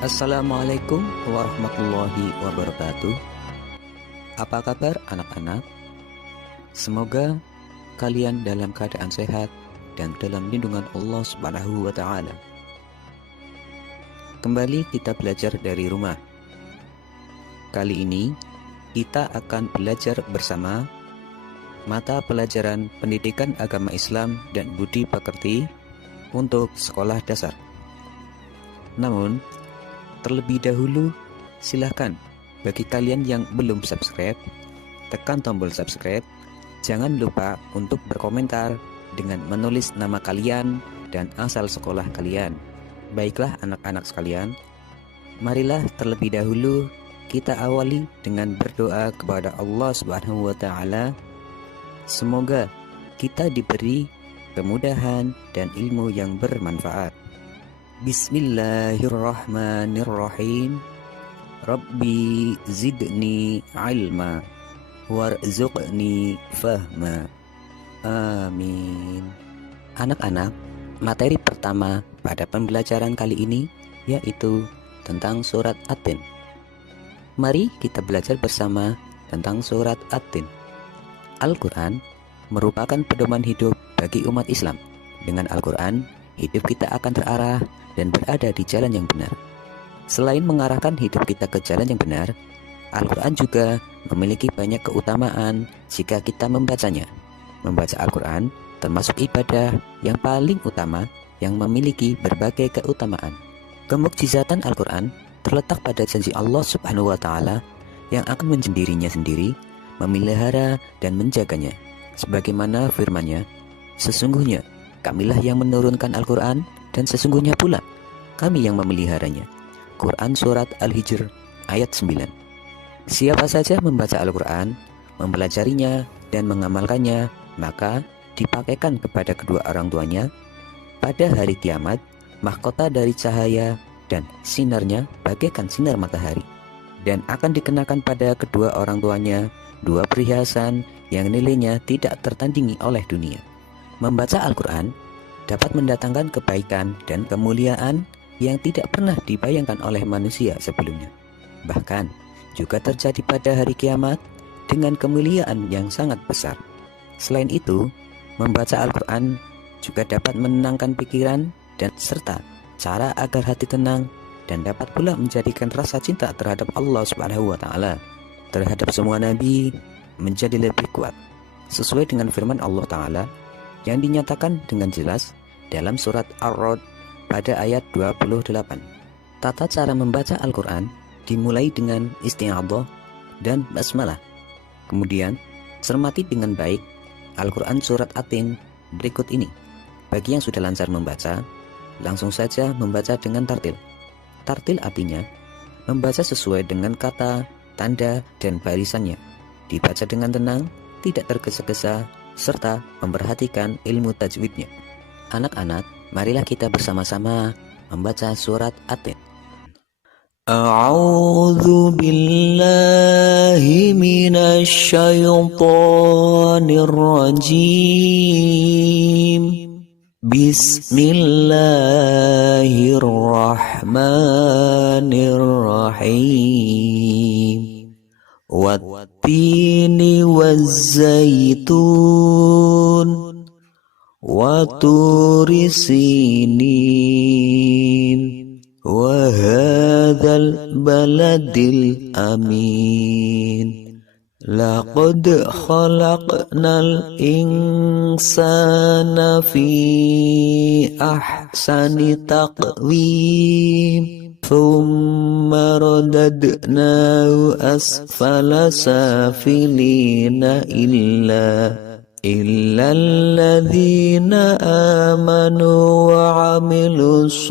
Assalamualaikum warahmatullahi wabarakatuh. Apa kabar anak-anak? Semoga kalian dalam keadaan sehat dan dalam lindungan Allah Subhanahu wa taala. Kembali kita belajar dari rumah. Kali ini kita akan belajar bersama mata pelajaran Pendidikan Agama Islam dan Budi Pekerti untuk sekolah dasar. Namun, terlebih dahulu, silahkan bagi kalian yang belum subscribe, tekan tombol subscribe. Jangan lupa untuk berkomentar dengan menulis nama kalian dan asal sekolah kalian. Baiklah anak-anak sekalian, marilah terlebih dahulu kita awali dengan berdoa kepada Allah Subhanahu wa taala. Semoga kita diberi kemudahan dan ilmu yang bermanfaat. Bismillahirrahmanirrahim. Rabbi zidni ilma warzuqni fahma. Amin. Anak-anak, materi pertama pada pembelajaran kali ini yaitu tentang surat At-Tin. Mari kita belajar bersama tentang surat At-Tin. Al-Quran merupakan pedoman hidup bagi umat Islam. Dengan Al-Quran, hidup kita akan terarah dan berada di jalan yang benar. Selain mengarahkan hidup kita ke jalan yang benar, Al-Quran juga memiliki banyak keutamaan jika kita membacanya. Membaca Al-Quran termasuk ibadah yang paling utama yang memiliki berbagai keutamaan. Kemukjizatan Al-Quran terletak pada janji Allah Subhanahu wa taala yang akan menjendirinya sendiri, memelihara dan menjaganya. Sebagaimana firman-Nya, sesungguhnya Kamilah yang menurunkan Al-Quran dan sesungguhnya pula Kami yang memeliharanya. Quran Surat Al-Hijr ayat 9. Siapa saja membaca Al-Quran, mempelajarinya dan mengamalkannya, maka dipakaikan kepada kedua orang tuanya pada hari kiamat mahkota dari cahaya dan sinarnya bagaikan sinar matahari, dan akan dikenakan pada kedua orang tuanya dua perhiasan yang nilainya tidak tertandingi oleh dunia. Membaca Al-Quran dapat mendatangkan kebaikan dan kemuliaan yang tidak pernah dibayangkan oleh manusia sebelumnya. Bahkan juga terjadi pada hari kiamat dengan kemuliaan yang sangat besar. Selain itu, membaca Al-Quran juga dapat menenangkan pikiran dan serta cara agar hati tenang, dan dapat pula menjadikan rasa cinta terhadap Allah Subhanahu wa taala terhadap semua nabi menjadi lebih kuat, sesuai dengan firman Allah taala yang dinyatakan dengan jelas dalam surat Ar-Ra'd pada ayat 28. Tata cara membaca Al-Quran dimulai dengan isti'adhah dan basmalah. Kemudian cermati dengan baik Al-Quran surat At-Tin berikut ini. Bagi yang sudah lancar membaca, langsung saja membaca dengan tartil. Tartil artinya membaca sesuai dengan kata, tanda, dan barisannya. Dibaca dengan tenang, tidak tergesa-gesa, serta memperhatikan ilmu tajwidnya. Anak-anak, marilah kita bersama-sama membaca surat At-Tin. A'udzu billahi minasy syaithanir rajim. Bismillahirrahmanirrahim. Wattini wazzaitun wa turi sinin wa hadzal baladil amin. Laqad khalaqnal insana fi ahsani taqwim. Thumma radadnahu asfala safilina illa alladzina amanu wa amilus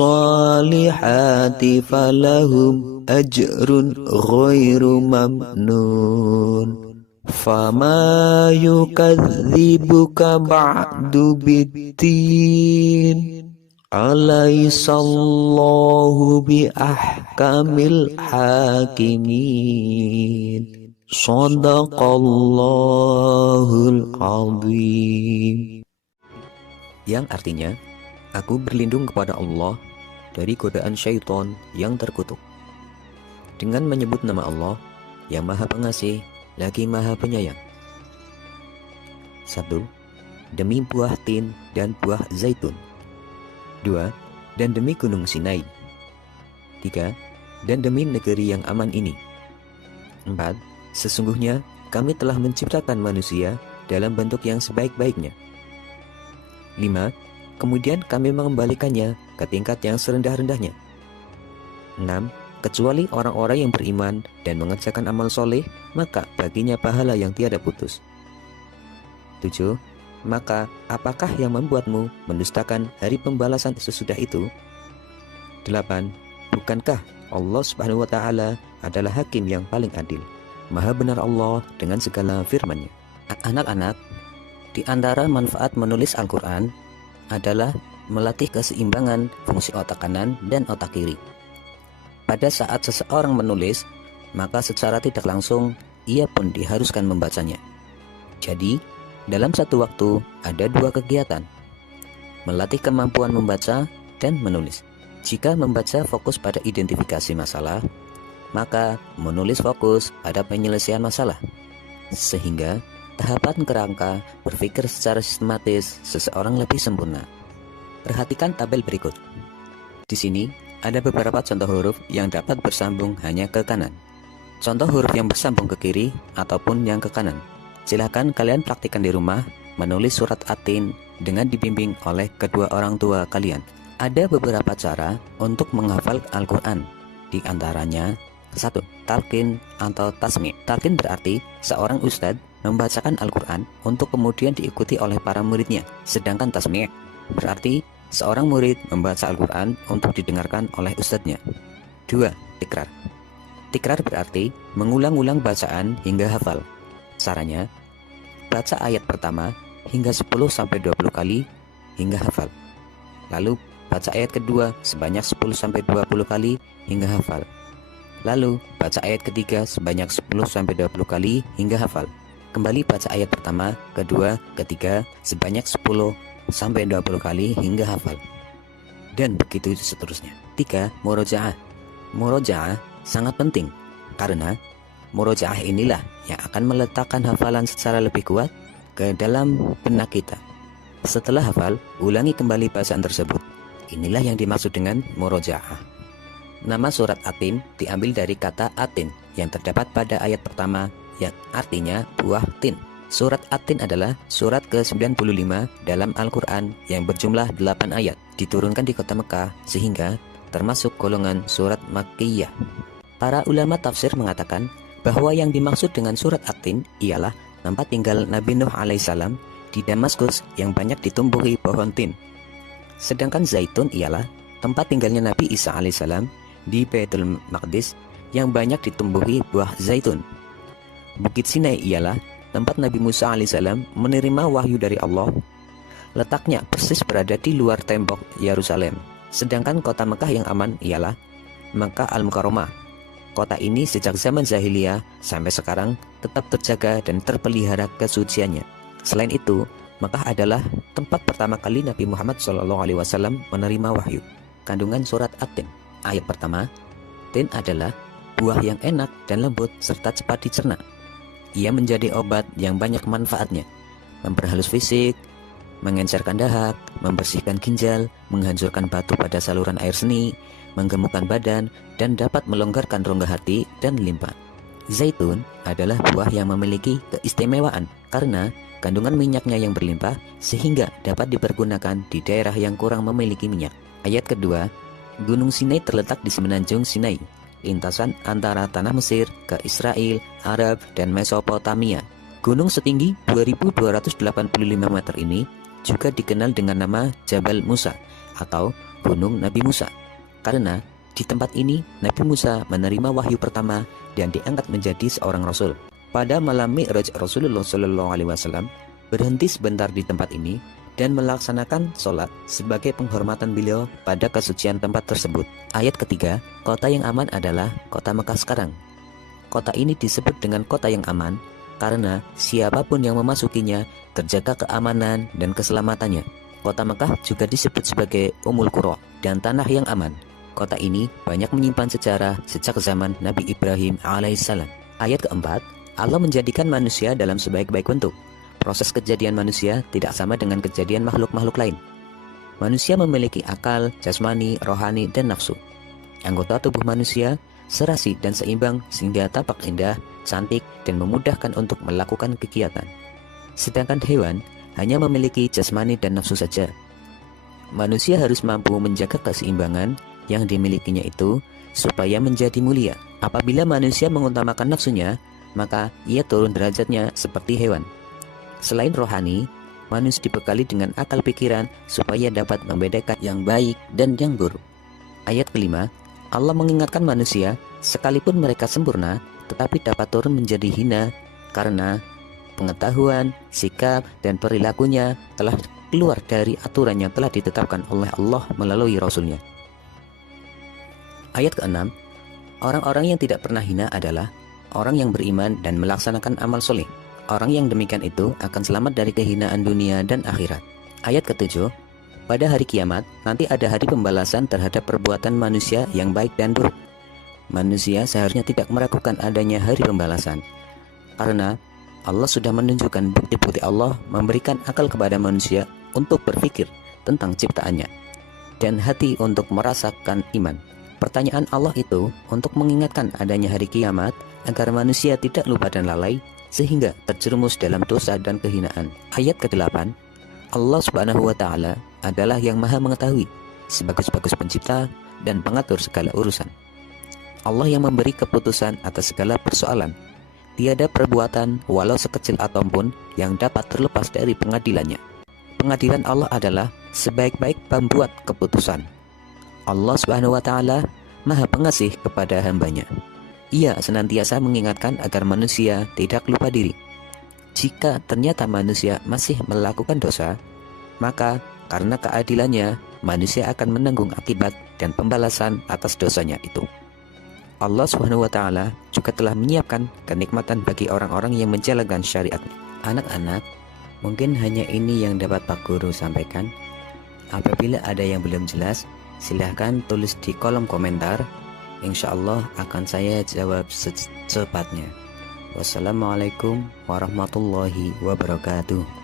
salihati falahum ajrun ghairu mamnun. Fama yukadzibuka ba'du biddin. Alaihissallahu bi ahkamil hakimin. Shadaqallahul azim. Yang artinya, Aku berlindung kepada Allah dari godaan syaitan yang terkutuk. Dengan menyebut nama Allah yang Maha Pengasih lagi Maha Penyayang. 1. Demi buah tin dan buah zaitun. 2. Dan demi gunung Sinai. 3. Dan demi negeri yang aman ini. 4. Sesungguhnya kami telah menciptakan manusia dalam bentuk yang sebaik-baiknya. 5. Kemudian kami mengembalikannya ke tingkat yang serendah-rendahnya. 6. Kecuali orang-orang yang beriman dan mengerjakan amal soleh, maka baginya pahala yang tiada putus. 7. Maka apakah yang membuatmu mendustakan hari pembalasan sesudah itu? 8. Bukankah Allah Subhanahu wa Ta'ala adalah hakim yang paling adil? Maha benar Allah dengan segala firman-Nya. Anak-anak, di antara manfaat menulis Al-Quran adalah melatih keseimbangan fungsi otak kanan dan otak kiri. Pada saat seseorang menulis, maka secara tidak langsung ia pun diharuskan membacanya. Jadi, dalam satu waktu ada dua kegiatan, melatih kemampuan membaca dan menulis. Jika membaca fokus pada identifikasi masalah, maka menulis fokus pada penyelesaian masalah, sehingga tahapan kerangka berpikir secara sistematis seseorang lebih sempurna. Perhatikan tabel berikut. Di sini ada beberapa contoh huruf yang dapat bersambung hanya ke kanan. Contoh huruf yang bersambung ke kiri ataupun yang ke kanan. Silahkan kalian praktikkan di rumah menulis surat At-Tin dengan dibimbing oleh kedua orang tua kalian. Ada beberapa cara untuk menghafal Al-Quran. Di antaranya 1. Talqin atau tasmi'. Talqin berarti seorang ustadz membacakan Al-Quran untuk kemudian diikuti oleh para muridnya. Sedangkan tasmi' berarti seorang murid membaca Al-Quran untuk didengarkan oleh ustadznya. 2. Tikrar. Tikrar berarti mengulang-ulang bacaan hingga hafal. Caranya, baca ayat pertama hingga 10-20 kali hingga hafal. Lalu baca ayat kedua sebanyak 10-20 kali hingga hafal. Lalu baca ayat ketiga sebanyak 10-20 kali hingga hafal. Kembali baca ayat pertama, kedua, ketiga sebanyak 10-20 kali hingga hafal. Dan begitu seterusnya. 3. Murojaah. Murojaah sangat penting karena murojaah inilah yang akan meletakkan hafalan secara lebih kuat ke dalam benak kita. Setelah hafal, ulangi kembali bacaan tersebut. Inilah yang dimaksud dengan murojaah. Nama surat At-Tin diambil dari kata atin yang terdapat pada ayat pertama yang artinya buah tin. Surat At-Tin adalah surat ke-95 dalam Al-Quran yang berjumlah 8 ayat, diturunkan di kota Mekah sehingga termasuk golongan surat Makkiyah. Para ulama tafsir mengatakan bahwa yang dimaksud dengan surat At-Tin ialah tempat tinggal Nabi Nuh alaihissalam di Damaskus yang banyak ditumbuhi pohon tin. Sedangkan Zaitun ialah tempat tinggalnya Nabi Isa alaihissalam di Baitul Maqdis yang banyak ditumbuhi buah zaitun. Bukit Sinai ialah tempat Nabi Musa alaihissalam menerima wahyu dari Allah. Letaknya persis berada di luar tembok Yerusalem. Sedangkan kota Mekah yang aman ialah Makkah Al-Mukarramah. Kota ini sejak zaman Jahiliyah sampai sekarang tetap terjaga dan terpelihara kesuciannya. Selain itu, Makkah adalah tempat pertama kali Nabi Muhammad SAW menerima wahyu. Kandungan surat At-Tin. Ayat pertama, tin adalah buah yang enak dan lembut serta cepat dicerna. Ia menjadi obat yang banyak manfaatnya, memperhalus fisik, mengencerkan dahak, membersihkan ginjal, menghancurkan batu pada saluran air seni, menggemukkan badan, dan dapat melonggarkan rongga hati dan limpa. Zaitun adalah buah yang memiliki keistimewaan karena kandungan minyaknya yang berlimpah sehingga dapat dipergunakan di daerah yang kurang memiliki minyak. Ayat kedua, Gunung Sinai terletak di semenanjung Sinai, lintasan antara tanah Mesir ke Israel, Arab, dan Mesopotamia. Gunung setinggi 2285 meter ini juga dikenal dengan nama Jabal Musa atau Gunung Nabi Musa, karena di tempat ini Nabi Musa menerima wahyu pertama dan diangkat menjadi seorang rasul. Pada malam Mi'raj Rasulullah SAW berhenti sebentar di tempat ini dan melaksanakan sholat sebagai penghormatan beliau pada kesucian tempat tersebut. Ayat ketiga, kota yang aman adalah kota Mekah sekarang. Kota ini disebut dengan kota yang aman karena siapapun yang memasukinya terjaga keamanan dan keselamatannya. Kota Mekah juga disebut sebagai Ummul Qura dan tanah yang aman. Kota ini banyak menyimpan sejarah sejak zaman Nabi Ibrahim alaihissalam. Ayat keempat, Allah menjadikan manusia dalam sebaik-baik bentuk. Proses kejadian manusia tidak sama dengan kejadian makhluk-makhluk lain. Manusia memiliki akal, jasmani, rohani, dan nafsu. Anggota tubuh manusia serasi dan seimbang sehingga tampak indah, cantik, dan memudahkan untuk melakukan kegiatan. Sedangkan hewan hanya memiliki jasmani dan nafsu saja. Manusia harus mampu menjaga keseimbangan yang dimilikinya itu supaya menjadi mulia. Apabila manusia mengutamakan nafsunya, maka ia turun derajatnya seperti hewan. Selain rohani, manusia dibekali dengan akal pikiran supaya dapat membedakan yang baik dan yang buruk. Ayat kelima, Allah mengingatkan manusia, sekalipun mereka sempurna, tetapi dapat turun menjadi hina karena pengetahuan, sikap, dan perilakunya telah keluar dari aturan yang telah ditetapkan oleh Allah melalui Rasul-Nya. Ayat keenam, orang-orang yang tidak pernah hina adalah orang yang beriman dan melaksanakan amal soleh. Orang yang demikian itu akan selamat dari kehinaan dunia dan akhirat. Ayat ketujuh, pada hari kiamat nanti ada hari pembalasan terhadap perbuatan manusia yang baik dan buruk. Manusia seharusnya tidak meragukan adanya hari pembalasan, karena Allah sudah menunjukkan bukti-bukti Allah memberikan akal kepada manusia untuk berpikir tentang ciptaannya dan hati untuk merasakan iman. Pertanyaan Allah itu untuk mengingatkan adanya hari kiamat agar manusia tidak lupa dan lalai sehingga terjerumus dalam dosa dan kehinaan. Ayat ke-8, Allah Subhanahu wa Ta'ala adalah yang Maha Mengetahui, sebagus-bagus pencipta dan pengatur segala urusan. Allah yang memberi keputusan atas segala persoalan. Tiada perbuatan walau sekecil atom pun yang dapat terlepas dari pengadilannya. Pengadilan Allah adalah sebaik-baik pembuat keputusan. Allah Subhanahu wa Ta'ala Maha Pengasih kepada hambanya. Ia senantiasa mengingatkan agar manusia tidak lupa diri. Jika ternyata manusia masih melakukan dosa, maka karena keadilannya, manusia akan menanggung akibat dan pembalasan atas dosanya itu. Allah Subhanahu wa Ta'ala juga telah menyiapkan kenikmatan bagi orang-orang yang menjalankan syariat. Anak-anak, mungkin hanya ini yang dapat Pak Guru sampaikan. Apabila ada yang belum jelas, silahkan tulis di kolom komentar. Insya Allah akan saya jawab secepatnya. Wassalamualaikum warahmatullahi wabarakatuh.